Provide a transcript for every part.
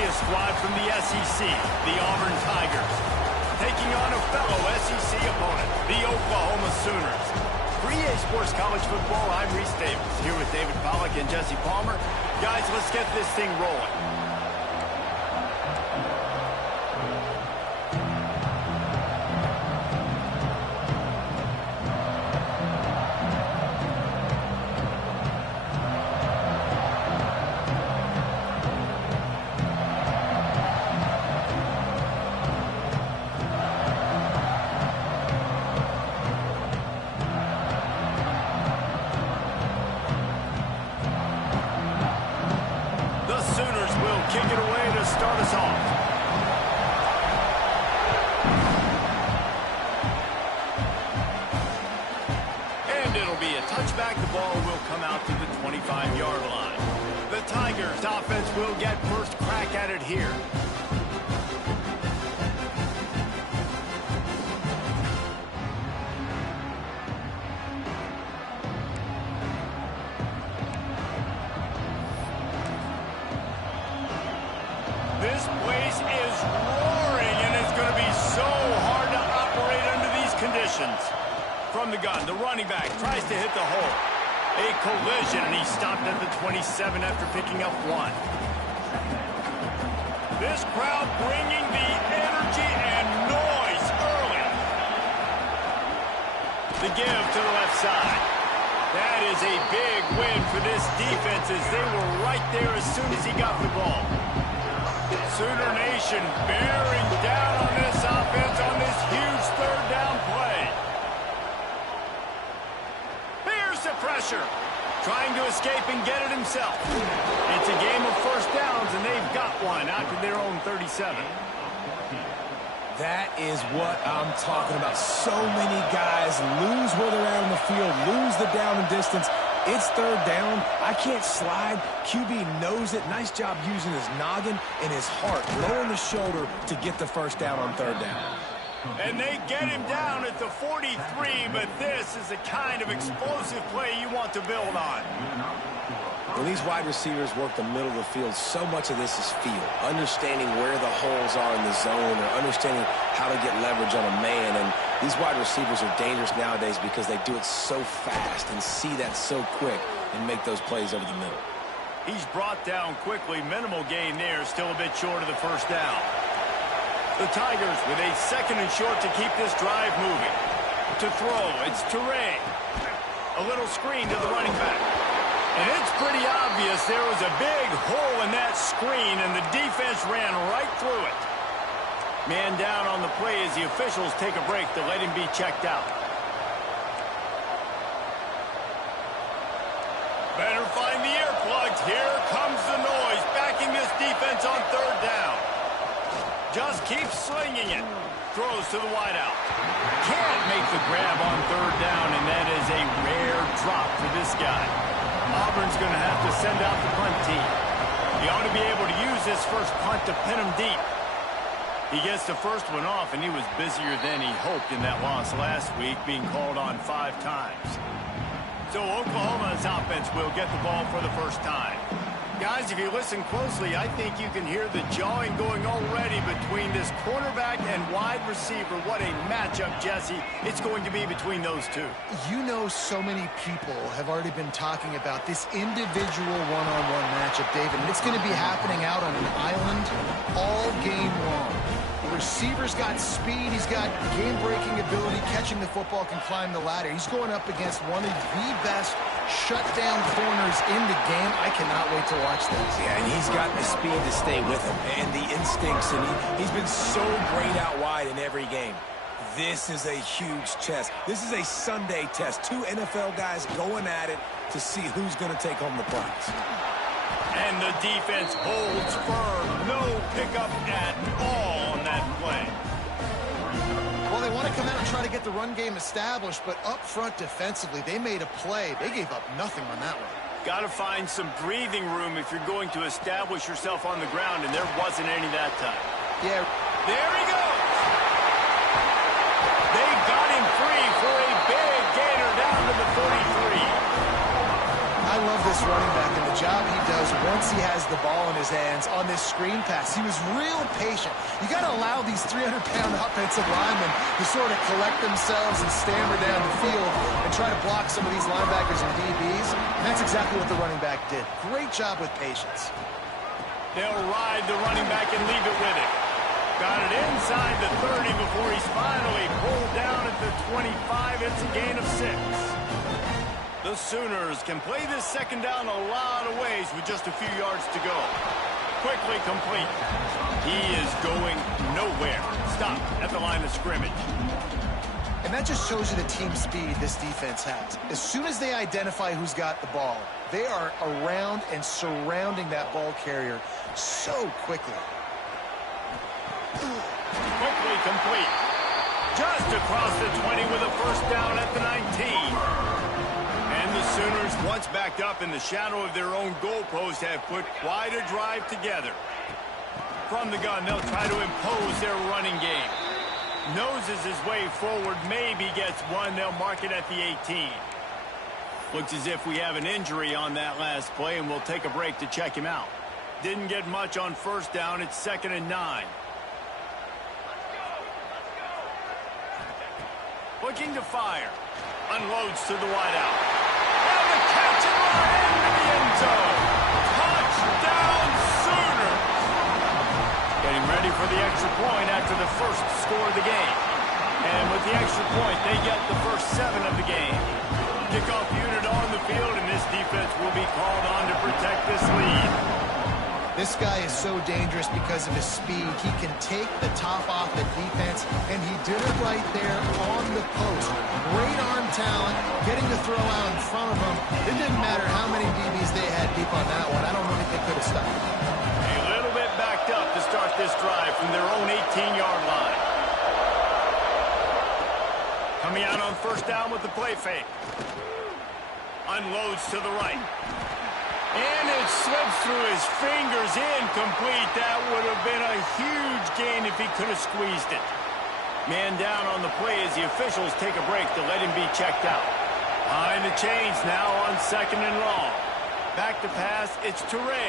see a squad from the SEC, the Auburn Tigers, taking on a fellow SEC opponent, the Oklahoma Sooners. For EA Sports College Football, I'm Reese Davis, here with David Pollack and Jesse Palmer. Guys, let's get this thing rolling. Kick it away to start us off. And it'll be a touchback. The ball will come out to the 25-yard line. The Tigers offense will get first crack at it here. This place is roaring, and it's going to be so hard to operate under these conditions. From the gun, the running back tries to hit the hole. A collision, and he stopped at the 27 after picking up one. This crowd bringing the energy and noise early. The give to the left side. That is a big win for this defense as they were right there as soon as he got the ball. Sooner Nation bearing down on this offense on this huge third down play. Here's the pressure. Trying to escape and get it himself. It's a game of first downs, and they've got one out to their own 37. That is what I'm talking about. So many guys lose where they're at on the field, lose the down and distance. It's third down. I can't slide. QB knows it. Nice job using his noggin and his heart, lowering the shoulder to get the first down on third down. And they get him down at the 43, but this is the kind of explosive play you want to build on. When these wide receivers work the middle of the field, so much of this is feel. Understanding where the holes are in the zone or understanding how to get leverage on a man. And these wide receivers are dangerous nowadays because they do it so fast and see that so quick and make those plays over the middle. He's brought down quickly. Minimal gain there. Still a bit short of the first down. The Tigers with a second and short to keep this drive moving. To throw, it's Teray. A little screen to the running back. And it's pretty obvious there was a big hole in that screen, and the defense ran right through it. Man down on the play as the officials take a break to let him be checked out. Better find the earplugs. Here comes the noise, backing this defense on third down. Just keeps slinging it. Throws to the wideout. Can't make the grab on third down, and that is a rare drop for this guy. Auburn's going to have to send out the punt team. He ought to be able to use this first punt to pin him deep. He gets the first one off, and he was busier than he hoped in that loss last week, being called on 5 times. So Oklahoma's offense will get the ball for the first time. Guys, if you listen closely, I think you can hear the jawing going already between this quarterback and wide receiver. What a matchup, Jesse, it's going to be between those two. You know, so many people have already been talking about this individual one-on-one matchup, David. And it's going to be happening out on an island all game long. The receiver's got speed. He's got game-breaking ability. Catching the football, can climb the ladder. He's going up against one of the best shutdown corners in the game. I cannot wait to watch this. Yeah, and he's got the speed to stay with him and the instincts, and he's been so great out wide in every game. This is a huge test. This is a Sunday test. 2 NFL guys going at it to see who's going to take home the prize. And the defense holds firm. No pickup at all on that play. Well, they want to come out and try to get the run game established, but up front defensively, they made a play. They gave up nothing on that one. Got to find some breathing room if you're going to establish yourself on the ground, and there wasn't any that time. Yeah. There he goes. They got him free for a big gainer down to the 43. I love this running back and the job he does once he has the ball in his hands on this screen pass. He was real patient. You got to allow these 300-pound offensive linemen to sort of collect themselves and stammer down the field and try to block some of these linebackers and DBs. And that's exactly what the running back did. Great job with patience. They'll ride the running back and leave it with it. Got it inside the 30 before he's finally pulled down at the 25. It's a gain of 6. The Sooners can play this second down a lot of ways with just a few yards to go. Quickly complete. He is going nowhere. Stop at the line of scrimmage. And that just shows you the team speed this defense has. As soon as they identify who's got the ball, they are around and surrounding that ball carrier so quickly. Quickly complete. Just across the 20 with a first down at the 19. And the Sooners, once backed up in the shadow of their own goalpost, have put quite a drive together. From the gun, they'll try to impose their running game. Noses his way forward, maybe gets one. They'll mark it at the 18. Looks as if we have an injury on that last play, and we'll take a break to check him out. Didn't get much on first down. It's 2nd and 9. Looking to fire. Unloads to the wideout. And the catch and run into the end zone. Touchdown, Sooners. Getting ready for the extra point after the first score of the game. And with the extra point, they get the first 7 of the game. Kickoff unit on the field, and this defense will be called on to protect this lead. This guy is so dangerous because of his speed. He can take the top off the defense, and he did it right there on the post. Great arm talent, getting the throw out in front of him. It didn't matter how many DBs they had deep on that one. I don't think they could have stopped him. A little bit backed up to start this drive from their own 18-yard line. Coming out on first down with the play fake. Unloads to the right. And it slips through his fingers, incomplete. That would have been a huge gain if he could have squeezed it. Man down on the play as the officials take a break to let him be checked out. Behind the chains now on 2nd and long. Back to pass, it's Toure.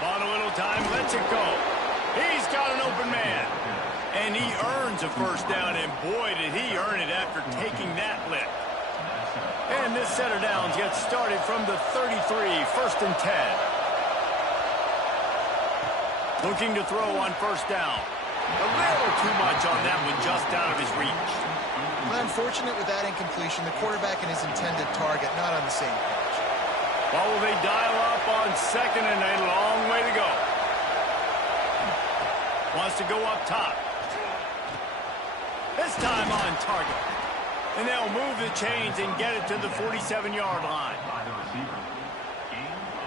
On a little time, lets it go. He's got an open man. And he earns a first down, and boy, did he earn it after taking that lift. And this set of downs gets started from the 33, 1st and 10. Looking to throw on first down. A little too much on that one, just out of his reach. Well, unfortunate with that incompletion. The quarterback and his intended target not on the same page. Well, will they dial up on 2nd and a long way to go? Wants to go up top. This time on target. And they'll move the chains and get it to the 47-yard line.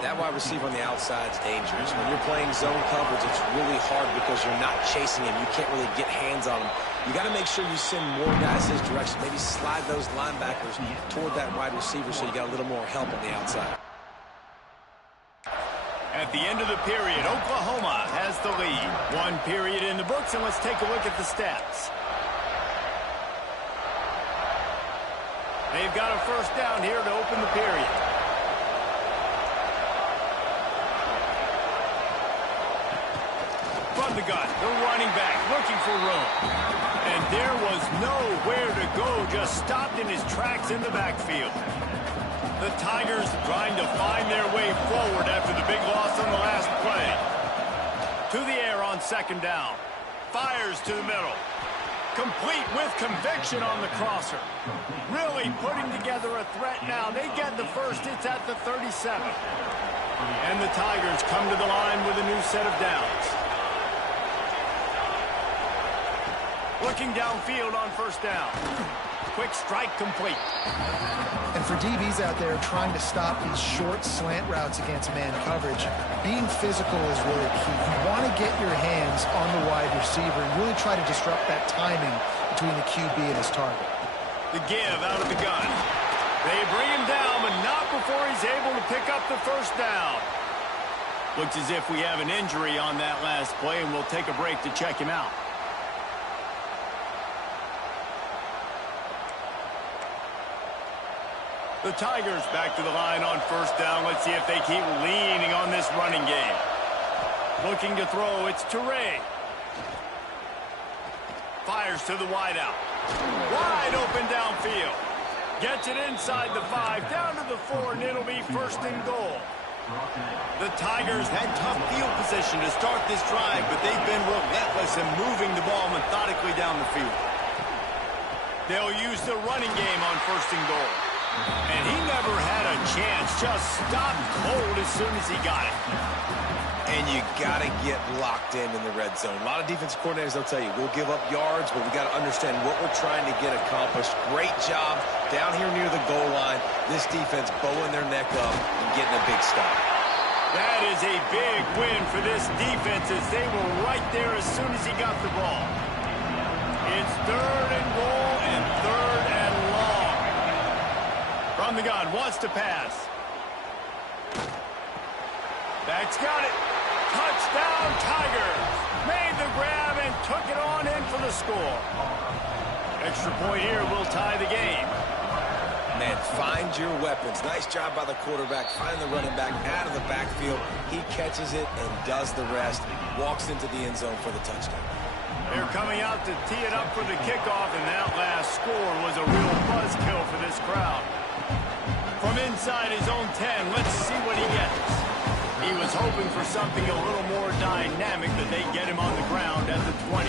That wide receiver on the outside is dangerous. When you're playing zone coverage, it's really hard because you're not chasing him. You can't really get hands on him. You got to make sure you send more guys his direction. Maybe slide those linebackers toward that wide receiver so you got a little more help on the outside. At the end of the period, Oklahoma has the lead. 1 period in the books, and let's take a look at the stats. They've got a first down here to open the period. From the gun, the running back looking for room. And there was nowhere to go, just stopped in his tracks in the backfield. The Tigers trying to find their way forward after the big loss on the last play. To the air on 2nd down. Fires to the middle. Complete with conviction on the crosser. Really putting together a threat now. They get the first. It's at the 37. And the Tigers come to the line with a new set of downs. Looking downfield on first down. Quick strike complete. And for DBs out there trying to stop these short slant routes against man coverage, being physical is really key. You want to get your hands on the wide receiver and really try to disrupt that timing between the QB and his target. The give out of the gun. They bring him down, but not before he's able to pick up the first down. Looks as if we have an injury on that last play, and we'll take a break to check him out. The Tigers back to the line on first down. Let's see if they keep leaning on this running game. Looking to throw, it's Teray. Fires to the wideout. Wide open downfield. Gets it inside the 5, down to the 4, and it'll be first and goal. The Tigers had tough field position to start this drive, but they've been relentless in moving the ball methodically down the field. They'll use the running game on first and goal. And he never had a chance, just stopped cold as soon as he got it. And you got to get locked in the red zone. A lot of defensive coordinators, they'll tell you, we'll give up yards, but we got to understand what we're trying to get accomplished. Great job down here near the goal line. This defense bowing their neck up and getting a big stop. That is a big win for this defense as they were right there as soon as he got the ball. It's third and goal and third and long. From the gun, wants to pass. Back's got it. Touchdown, Tigers. Made the grab and took it on in for the score. Extra point here will tie the game. Man, find your weapons. Nice job by the quarterback, finding the running back out of the backfield. He catches it and does the rest. Walks into the end zone for the touchdown. They're coming out to tee it up for the kickoff, and that last score was a real buzzkill for this crowd. From inside his own 10, let's see what he gets. He was hoping for something a little more dynamic, that they get him on the ground at the 20.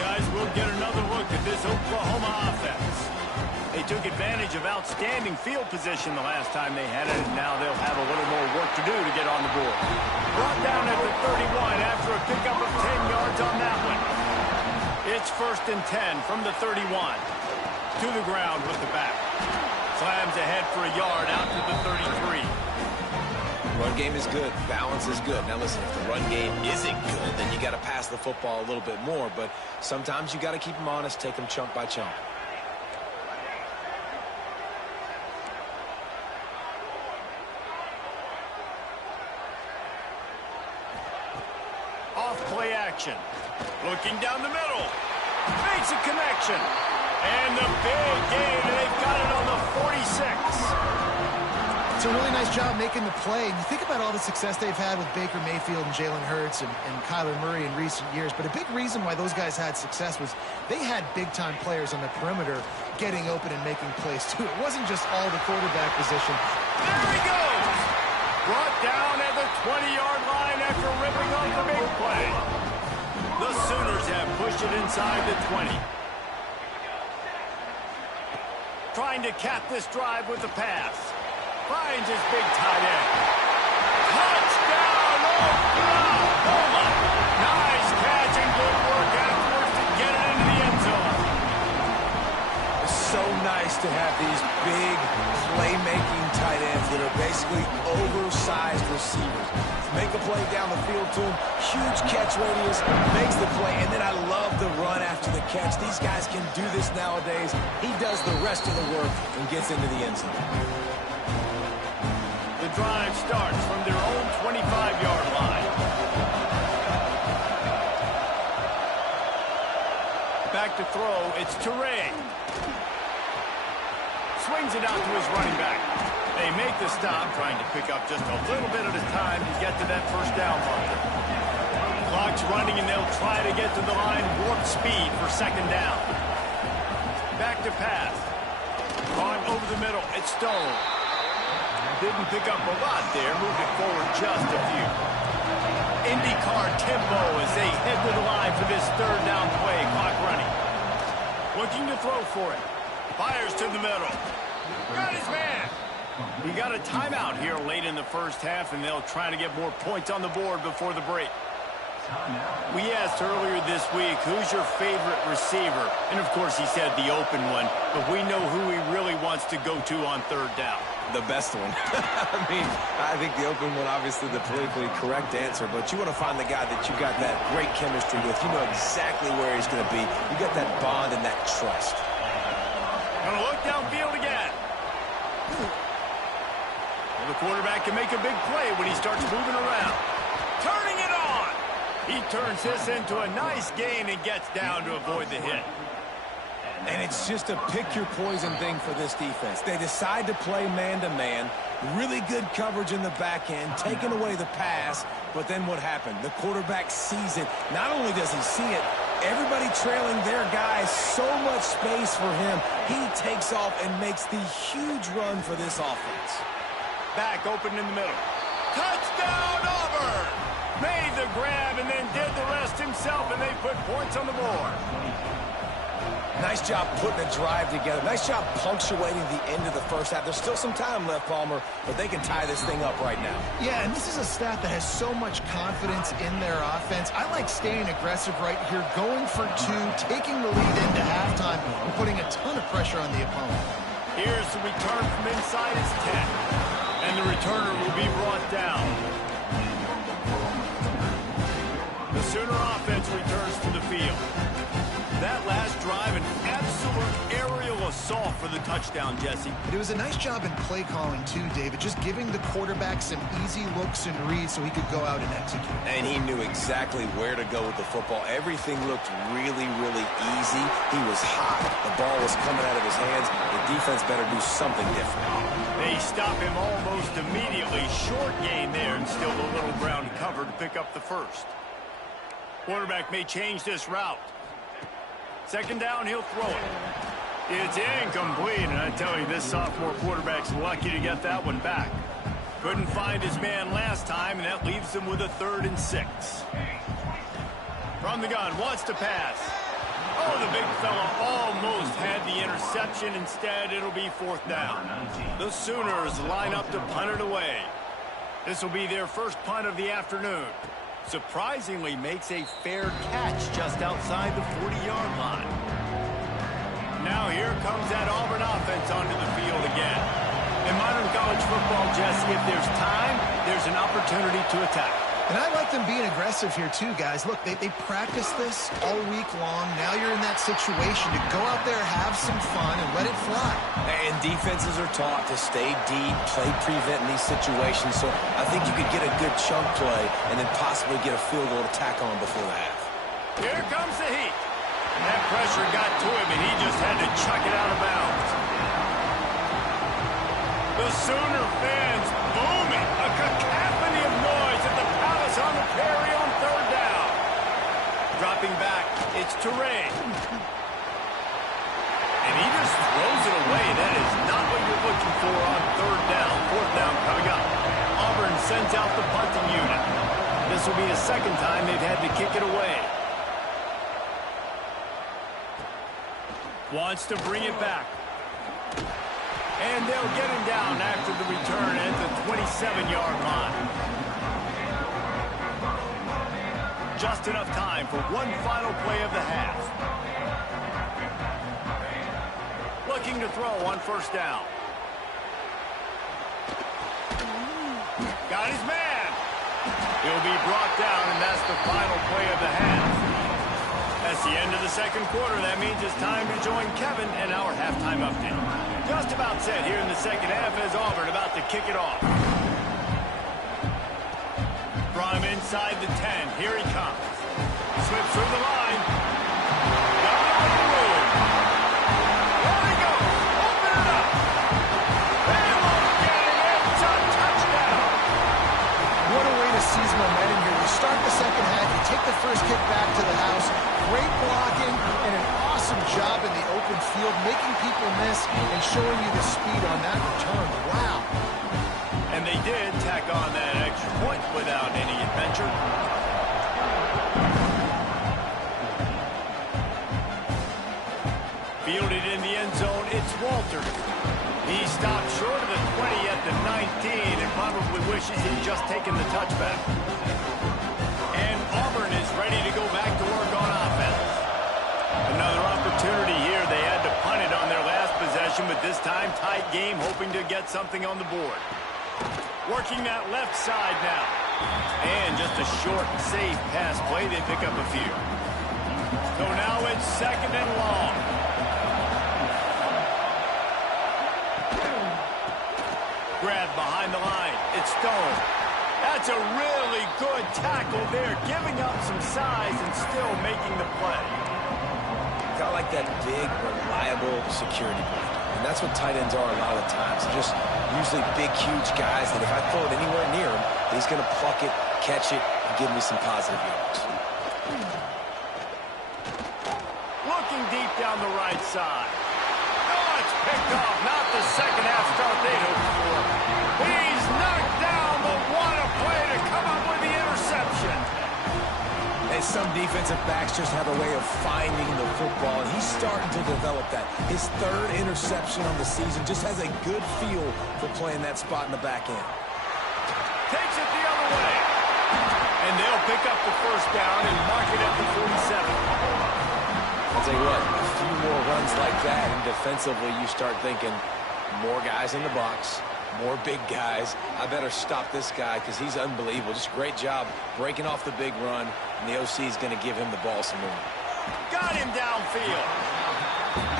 Guys, we'll get another look at this Oklahoma offense. They took advantage of outstanding field position the last time they had it, and now they'll have a little more work to do to get on the board. Brought down at the 31 after a pickup of 10 yards on that one. It's first and 10 from the 31. To the ground with the back. Slams ahead for a yard out to the 33. Run game is good. Balance is good. Now listen, if the run game isn't good, then you got to pass the football a little bit more. But sometimes you got to keep them honest, take them chunk by chunk. Off-play action. Looking down the middle. Makes a connection. And the big gain, and they've got it on the 46. It's a really nice job making the play. And you think about all the success they've had with Baker Mayfield and Jalen Hurts and Kyler Murray in recent years. But a big reason why those guys had success was they had big-time players on the perimeter getting open and making plays, too. It wasn't just all the quarterback position. There he goes! Brought down at the 20-yard line after ripping off the big play. The Sooners have pushed it inside the 20. Trying to cap this drive with the pass. Finds his big tight end. Touchdown, Oklahoma! Nice catch and good work afterwards to get it into the end zone. It's so nice to have these big playmaking tight ends that are basically oversized receivers. Make a play down the field to him, huge catch radius, makes the play, and then I love the run after the catch. These guys can do this nowadays. He does the rest of the work and gets into the end zone. The drive starts from their own 25-yard line. Back to throw, it's Teray. Swings it out to his running back. They make the stop, trying to pick up just a little bit at a time to get to that first down marker. Clock's running, and they'll try to get to the line warp speed for second down. Back to pass. Caught over the middle. It's Stone. Didn't pick up a lot there. Moved it forward just a few. IndyCar tempo as they head to the line for this third down play. Clock running. Looking to throw for it. Fires to the middle. Got his man. He got a timeout here late in the first half, and they'll try to get more points on the board before the break. We asked earlier this week, who's your favorite receiver? And, of course, he said the open one, but we know who he really wants to go to on third down. The best one. I think the open one, obviously the politically correct answer, but you want to find the guy that you got that great chemistry with. You know exactly where he's going to be. You got that bond and that trust. Gonna look downfield again. Well, the quarterback can make a big play when he starts moving around. Turning it on. He turns this into a nice gain and gets down to avoid the hit. And it's just a pick-your-poison thing for this defense. They decide to play man-to-man, really good coverage in the back end, taking away the pass, but then what happened? The quarterback sees it. Not only does he see it, everybody trailing their guys, so much space for him. He takes off and makes the huge run for this offense. Back open in the middle. Touchdown, Auburn! Made the grab and then did the rest himself, and they put points on the board. Nice job putting a drive together. Nice job punctuating the end of the first half. There's still some time left, Palmer, but they can tie this thing up right now. Yeah, and this is a staff that has so much confidence in their offense. I like staying aggressive right here, going for two, taking the lead into halftime, and putting a ton of pressure on the opponent. Here's the return from inside his 10. And the returner will be brought down. The Sooner offense returns to the field. That last drive, an absolute aerial assault for the touchdown, Jesse. It was a nice job in play calling, too, David, just giving the quarterback some easy looks and reads so he could go out and execute. And he knew exactly where to go with the football. Everything looked really, really easy. He was hot. The ball was coming out of his hands. The defense better do something different. They stop him almost immediately. Short gain there, and still a little ground cover to pick up the first. Quarterback may change this route. Second down, he'll throw it. It's incomplete, and I tell you, this sophomore quarterback's lucky to get that one back. Couldn't find his man last time, and that leaves him with a 3rd and 6. From the gun, wants to pass. Oh, the big fella almost had the interception. Instead, it'll be 4th down. The Sooners line up to punt it away. This will be their first punt of the afternoon. Surprisingly makes a fair catch just outside the 40-yard line. Now here comes that Auburn offense onto the field again. In modern college football, Jesse, if there's time, there's an opportunity to attack. And I like them being aggressive here, too, guys. Look, they practice this all week long. Now you're in that situation to go out there, have some fun, and let it fly. And defenses are taught to stay deep, play prevent in these situations. So I think you could get a good chunk play and then possibly get a field goal to tack on before the half. Here comes the heat. And that pressure got to him, and he just had to chuck it out of bounds. The Sooner fans booming. A cacophony of noise at the Palace on the Prairie on 3rd down. Dropping back, it's Teray. And he just throws it away. That is not what you're looking for on 3rd down. 4th down coming up. Auburn sends out the punting unit. This will be the second time they've had to kick it away. Wants to bring it back. And they'll get him down after the return at the 27-yard line. Just enough time for one final play of the half. Looking to throw on 1st down. Got his man. He'll be brought down, and that's the final play of the half. That's the end of the second quarter. That means it's time to join Kevin and our halftime update. Just about set here in the second half as Auburn about to kick it off. From inside the 10, here he comes. Slips through the line. Got it on the road. There he goes. Open it up. And look at it. It's a touchdown. What a way to seize momentum here. You start the second half, you take the first kick back to the house. Great blocking and an awesome job in the open field, making people miss and showing you the speed on that return. Wow. And they did tack on that extra point without any adventure. Fielded in the end zone, it's Walter. He stopped short of the 20 at the 19 and probably wishes he'd just taken the touchback. And Auburn is ready to go back to work on offense. Another opportunity here. They had to punt it on their last possession, but this time tight game, hoping to get something on the board. Working that left side now. And just a short, safe pass play. They pick up a few. So now it's 2nd and long. Grab behind the line. It's Stone. That's a really good tackle there, giving up some size and still making the play. I like that big, reliable security blanket. And that's what tight ends are a lot of the times. They're just usually big, huge guys that if I throw it anywhere near him, he's going to pluck it, catch it, and give me some positive yards. Looking deep down the right side. Oh, it's picked off. Not the second half start they'd hoped for. He's knocked down the one play to come up with the interception. And some defensive backs just have a way of finding the football, and he's starting to develop that. His third interception on the season just has a good feel for playing that spot in the back end. Takes it the other way. And they'll pick up the first down and mark it at the 47. I'll tell you what, a few more runs like that, and defensively you start thinking, more guys in the box, more big guys. I better stop this guy because he's unbelievable. Just a great job breaking off the big run, and the OC is going to give him the ball some more. Got him downfield.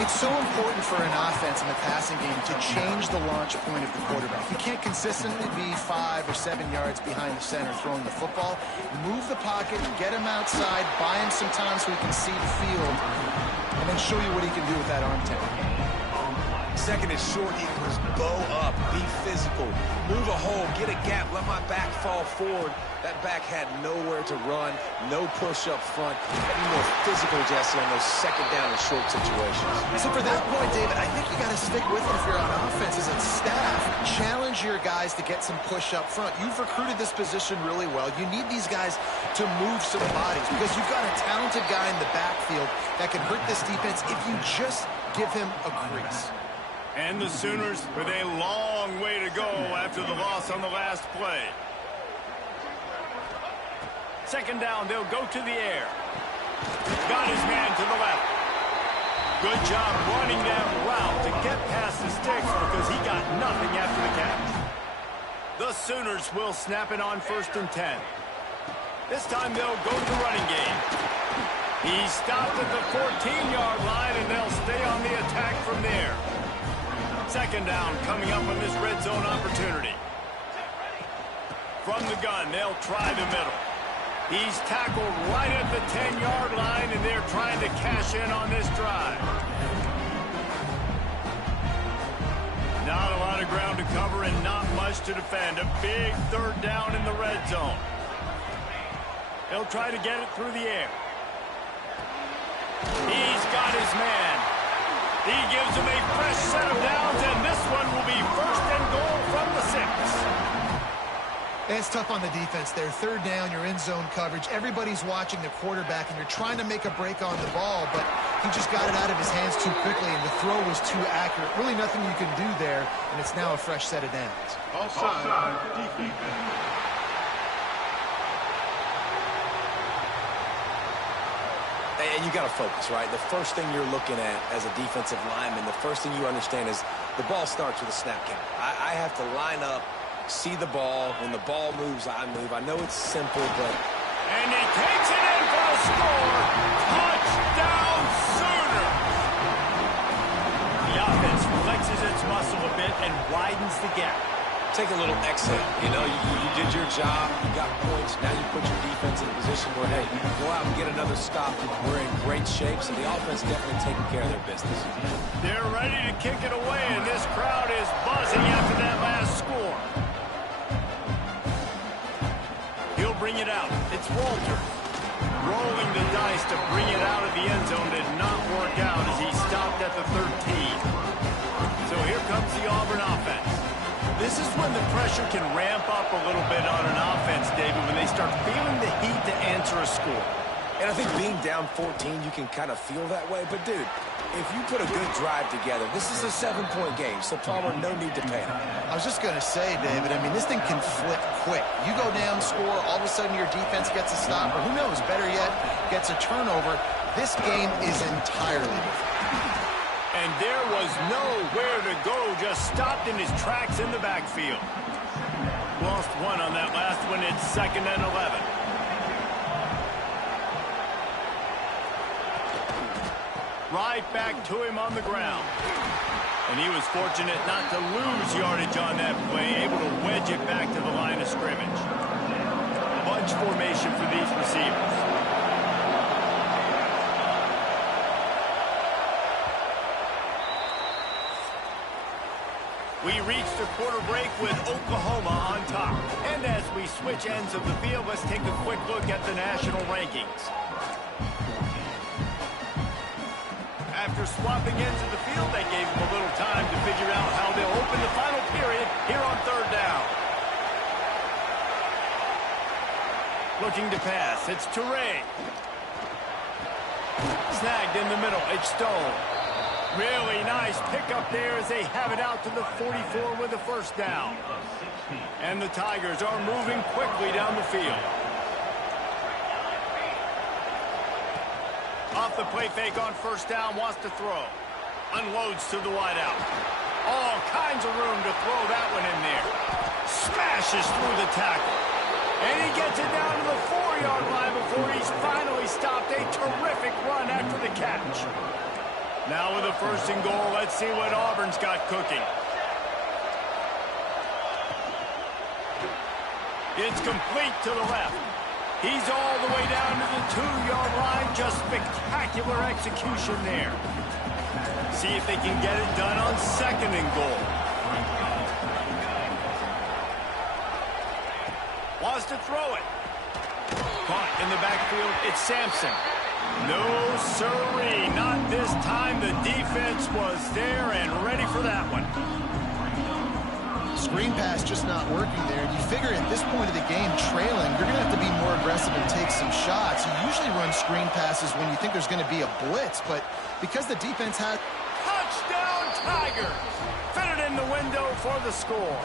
It's so important for an offense in the passing game to change the launch point of the quarterback. You can't consistently be 5 or 7 yards behind the center throwing the football. Move the pocket, get him outside, buy him some time so he can see the field, and then show you what he can do with that arm talent. Second is short equals bow up, be physical, move a hole, get a gap, let my back fall forward. That back had nowhere to run, no push up front. Be more physical, Jesse, on those second down and short situations. So for that point, David, I think you got to stick with it if you're on offense as a staff. Challenge your guys to get some push up front. You've recruited this position really well. You need these guys to move some bodies because you've got a talented guy in the backfield that can hurt this defense if you just give him a crease. And the Sooners with a long way to go after the loss on the last play. Second down, they'll go to the air. Got his man to the left. Good job running that route to get past the sticks because he got nothing after the catch. The Sooners will snap it on 1st and 10. This time they'll go to the running game. He stopped at the 14-yard line, and they'll stay on the attack from there. Second down coming up on this red zone opportunity. From the gun, they'll try the middle. He's tackled right at the 10-yard line, and they're trying to cash in on this drive. Not a lot of ground to cover and not much to defend. A big third down in the red zone. They'll try to get it through the air. He's got his man. He gives him a fresh set of downs, and this one will be 1st and goal from the 6. It's tough on the defense there. Third down, you're in zone coverage. Everybody's watching the quarterback, and you're trying to make a break on the ball, but he just got it out of his hands too quickly, and the throw was too accurate. Really nothing you can do there, and it's now a fresh set of downs. Offside, defense. And you got to focus, right? The first thing you're looking at as a defensive lineman, the first thing you understand is the ball starts with a snap count. I have to line up, see the ball. When the ball moves, I move. I know it's simple, but... And he takes it in for a score. Touchdown, Sooners! The offense flexes its muscle a bit and widens the gap. Take a little exhale. You know, you did your job. You got points. Now you put your defense in a position where, hey, you can go out and get another stop. We're in great shape, so the offense definitely taking care of their business. They're ready to kick it away, and this crowd is buzzing after that last score. He'll bring it out. It's Walters. Rolling the dice to bring it out of the end zone did not work out as he stopped at the 13. So here comes the Auburn offense. This is when the pressure can ramp up a little bit on an offense, David, when they start feeling the heat to answer a score. And I think being down 14, you can kind of feel that way. But, dude, if you put a good drive together, this is a 7-point game, so Palmer, no need to panic. I was just going to say, David, I mean, this thing can flip quick. You go down, score, all of a sudden your defense gets a stop, or who knows, better yet, gets a turnover. This game is entirely different. And there was nowhere to go, just stopped in his tracks in the backfield. Lost one on that last one. It's 2nd and 11. Right back to him on the ground. And he was fortunate not to lose yardage on that play, able to wedge it back to the line of scrimmage. Bunch formation for these receivers. We reach the quarter break with Oklahoma on top. And as we switch ends of the field, let's take a quick look at the national rankings. After swapping ends of the field, they gave them a little time to figure out how they'll open the final period here on third down. Looking to pass, it's Toure. Snagged in the middle, it's Stone. Really nice pickup there as they have it out to the 44 with a first down. And the Tigers are moving quickly down the field. Off the play fake on first down, wants to throw. Unloads to the wideout. All kinds of room to throw that one in there. Smashes through the tackle. And he gets it down to the 4-yard line before he's finally stopped. A terrific run after the catch. Now with a first and goal, let's see what Auburn's got cooking. It's complete to the left. He's all the way down to the 2-yard line. Just spectacular execution there. See if they can get it done on second and goal. Wants to throw it. Caught in the backfield, it's Sampson. No, sirree, not this time. The defense was there and ready for that one. Screen pass just not working there. You figure at this point of the game, trailing, you're going to have to be more aggressive and take some shots. You usually run screen passes when you think there's going to be a blitz, but because the defense had... Touchdown, Tigers! Fitted in the window for the score.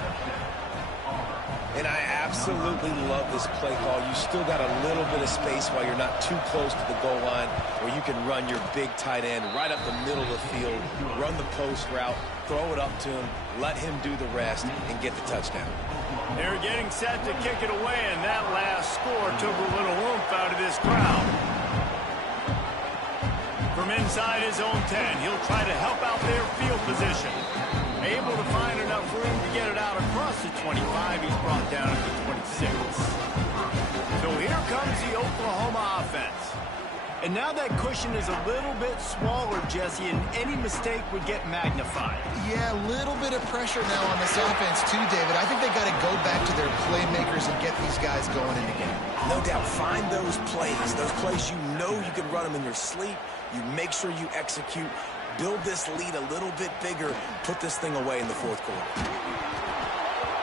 And I absolutely love this play call. You still got a little bit of space while you're not too close to the goal line where you can run your big tight end right up the middle of the field, run the post route, throw it up to him, let him do the rest, and get the touchdown. They're getting set to kick it away, and that last score took a little oomph out of this crowd. From inside his own 10, he'll try to help out their field position. Able to find enough room to get it out across the 25. He's brought down at the 26. So here comes the Oklahoma offense. And now that cushion is a little bit smaller, Jesse, and any mistake would get magnified. Yeah, a little bit of pressure now on this offense too, David. I think they got to go back to their playmakers and get these guys going in the game. No doubt, find those plays you know you can run them in your sleep. You make sure you execute. Build this lead a little bit bigger. Put this thing away in the fourth quarter.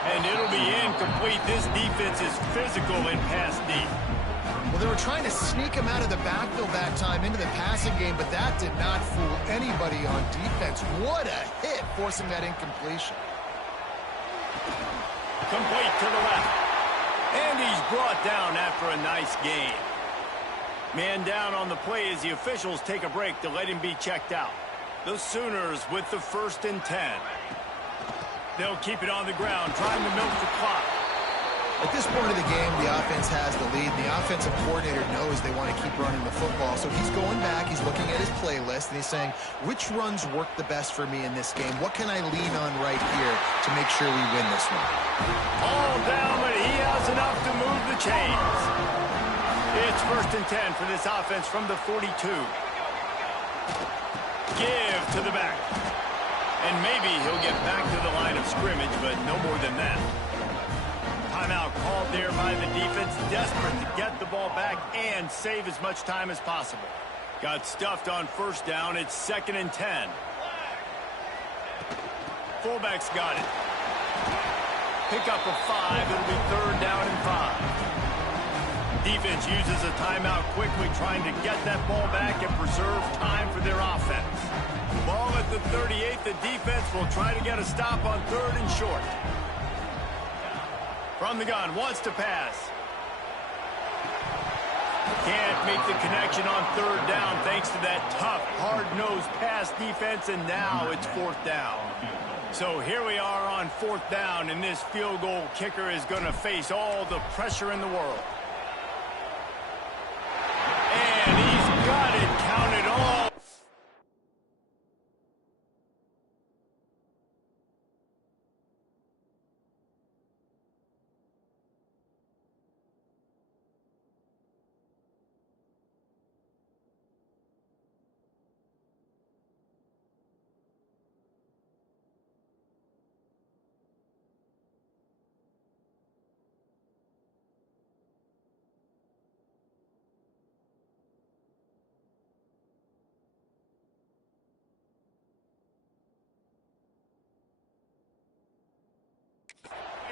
And it'll be incomplete. This defense is physical in pass deep. Well, they were trying to sneak him out of the backfield that time into the passing game, but that did not fool anybody on defense. What a hit, forcing that incompletion. Complete to the left. And he's brought down after a nice gain. Man down on the play as the officials take a break to let him be checked out. The Sooners with the 1st and 10. They'll keep it on the ground, trying to milk the clock. At this point of the game, the offense has the lead. The offensive coordinator knows they want to keep running the football. So he's going back, he's looking at his playlist, and he's saying, which runs work the best for me in this game? What can I lean on right here to make sure we win this one? All down, but he has enough to move the chains. It's 1st and 10 for this offense from the 42. Give to the back. And maybe he'll get back to the line of scrimmage, but no more than that. Timeout called there by the defense, desperate to get the ball back and save as much time as possible. Got stuffed on first down. It's 2nd and 10. Fullback's got it. Pick up a 5. It'll be 3rd down and 5. Defense uses a timeout quickly, trying to get that ball back and preserve time for their offense. Ball at the 38. The defense will try to get a stop on 3rd and short. From the gun, wants to pass. Can't make the connection on 3rd down thanks to that tough, hard-nosed pass defense, and now it's 4th down. So here we are on 4th down, and this field goal kicker is going to face all the pressure in the world. And he's got it counted all.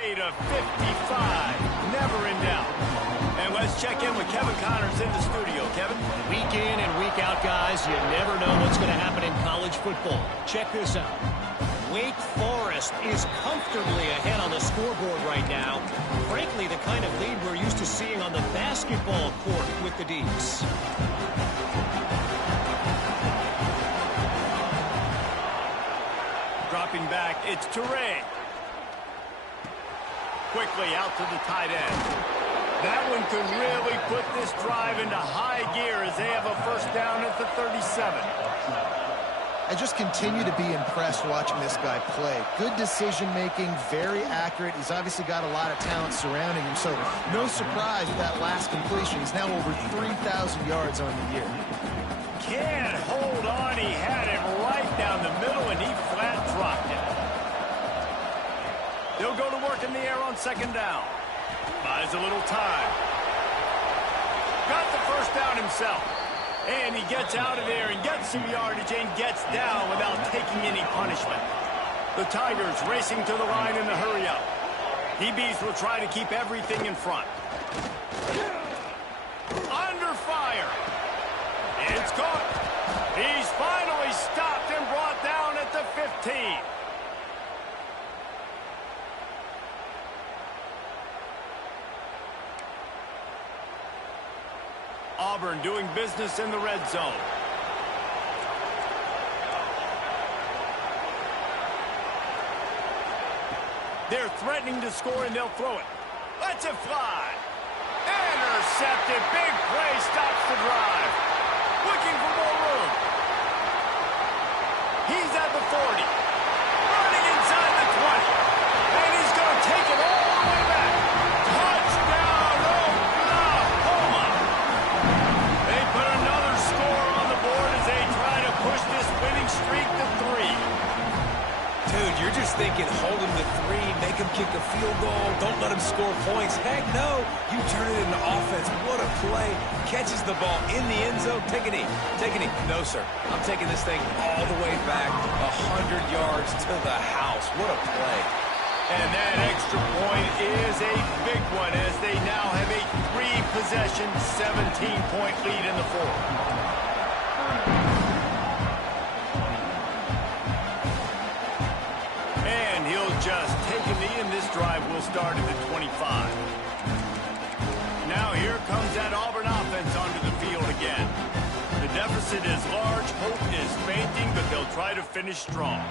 To 55, never in doubt. And let's check in with Kevin Connors in the studio. Kevin? Week in and week out, guys, you never know what's going to happen in college football. Check this out. Wake Forest is comfortably ahead on the scoreboard right now. Frankly, the kind of lead we're used to seeing on the basketball court with the Deeks. Dropping back, it's Toure. Quickly out to the tight end. That one could really put this drive into high gear as they have a first down at the 37. I just continue to be impressed watching this guy play. Good decision-making, very accurate. He's obviously got a lot of talent surrounding him, so no surprise with that last completion. He's now over 3,000 yards on the year. Can't hold on. He had it right down the middle, and he flat dropped it. He'll go to work in the air on second down. Buys a little time. Got the first down himself. And he gets out of there and gets some yardage and gets down without taking any punishment. The Tigers racing to the line in the hurry-up. DBs will try to keep everything in front. Under fire. It's caught. He's finally stopped and brought down at the 15. Auburn doing business in the red zone. They're threatening to score, and they'll throw it. Lets it fly. Intercepted. Big play stops the drive. Looking for more room. He's at the 40. Running inside the 20. And he's going to take it all the way back. Touchdown, Oklahoma. They put another score on the board as they try to push this winning streak to 3. Dude, you're just thinking, hold him to 3, make him kick a field goal, don't let him score points. Heck no, you turn it into offense. What a play. Catches the ball in the end zone. Take a knee. Take a knee. No, sir. I'm taking this thing all the way back 100 yards to the house. What a play. And that extra point is a big one as they now have a 3-possession, 17-point lead in the fourth. Just take a knee, and this drive will start at the 25. Now here comes that Auburn offense onto the field again. The deficit is large, hope is fainting, but they'll try to finish strong.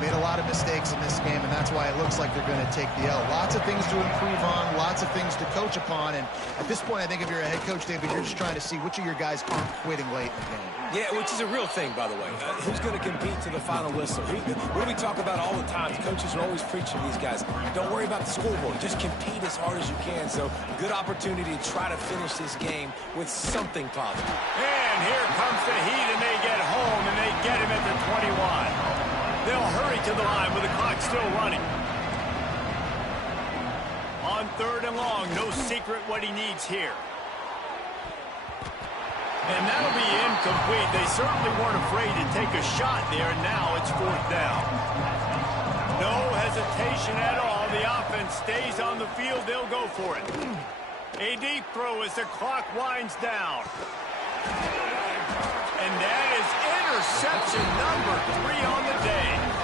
Made a lot of mistakes in this game, and that's why it looks like they're going to take the L. Lots of things to improve on, lots of things to coach upon, and at this point, I think if you're a head coach, David, you're just trying to see which of your guys aren't quitting late in the game. Yeah, which is a real thing, by the way. Who's going to compete to the final whistle? What do we talk about all the time? Coaches are always preaching to these guys. Don't worry about the scoreboard. Just compete as hard as you can. So, good opportunity to try to finish this game with something positive. And here comes the heat, and they get home, and they get him at the 21. They'll hurry to the line with the clock still running. On third and long, no secret what he needs here. And that'll be incomplete. They certainly weren't afraid to take a shot there, and now it's fourth down. No hesitation at all. The offense stays on the field. They'll go for it. A deep throw as the clock winds down. And that is interception number 3 on the day.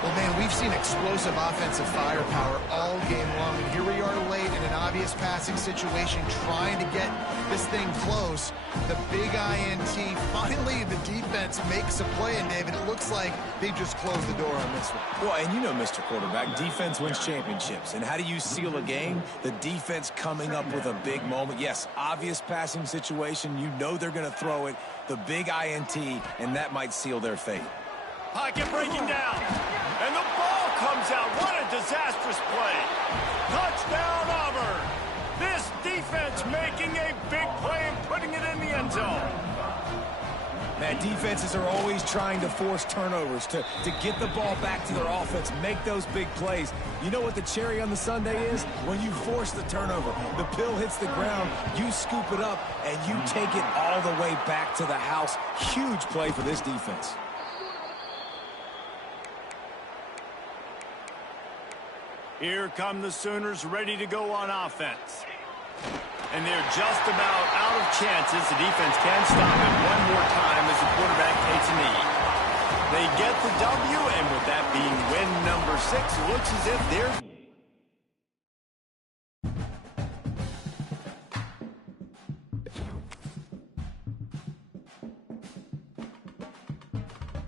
Well, man, we've seen explosive offensive firepower all game long, and here we are late in an obvious passing situation trying to get this thing close. The big INT, finally the defense makes a play, and David, it looks like they just closed the door on this one. Well, and you know, Mr. Quarterback, defense wins championships. And how do you seal a game? The defense coming up with a big moment. Yes, obvious passing situation. You know they're going to throw it. The big INT, and that might seal their fate. Pocket breaking down. And the ball comes out. What a disastrous play. Touchdown, Auburn. This defense making a big play and putting it in the end zone. Man, defenses are always trying to force turnovers to get the ball back to their offense, make those big plays. You know what the cherry on the sundae is? When you force the turnover, the pill hits the ground, you scoop it up, and you take it all the way back to the house. Huge play for this defense. Here come the Sooners ready to go on offense. And they're just about out of chances. The defense can stop it one more time as the quarterback takes a knee. They get the W, and with that being win number 6, looks as if they're